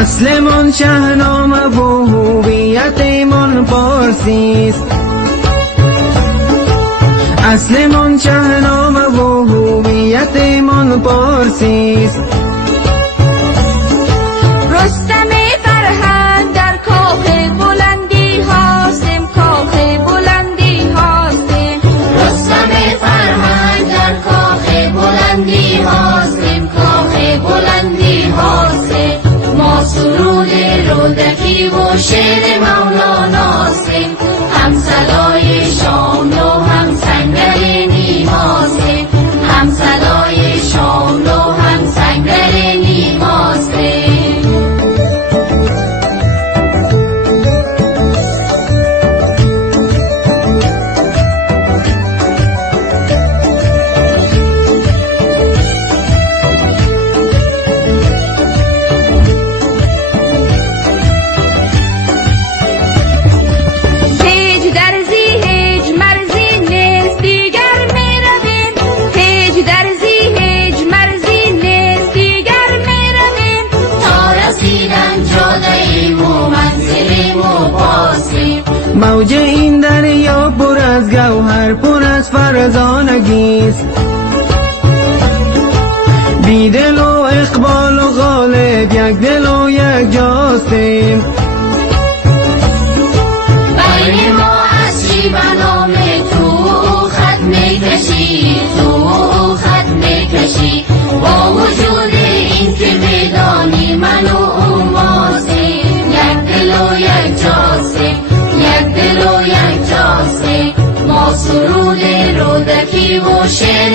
اصلمان شهنامه و هویتمان پارسیست. اصلمان شهنامه و هویتمان پارسیست. رستم فرهنگ در کاخ بلندی هاستیم، کاخ بلندی هاستیم. رستم فرهنگ در کاخ بلندی هاستیم، کاخ بلندی هاستیم. ما سرود رودکی و شعر مولاناستیم، هم صدای شاملو هم سنگر نیماستیم، هم صدای شاملو هم سنگر نیماستیم. موج این دریا پر از گوهر، پر از فرزانگیست. بیدل و اقبال و غالب یک دل و یک جاستیم.